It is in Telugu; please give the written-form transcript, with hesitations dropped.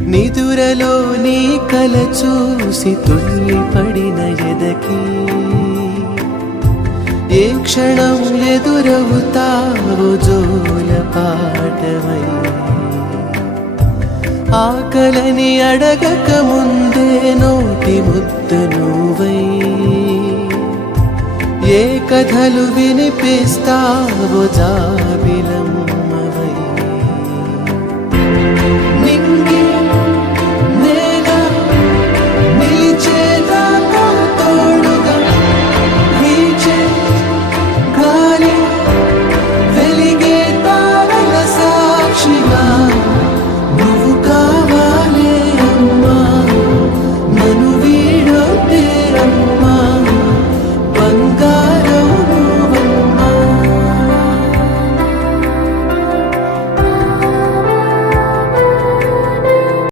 నిదురలో నీ కల చూసి తుల్లి పడిన ఎదకి ఏ క్షణం ఎదురవుతావో జోల పాటవై ఆకలని అడగక ముందే నోటి ముద్దు నువ్వై ఏ కథలు వినిపిస్తావో జాబిల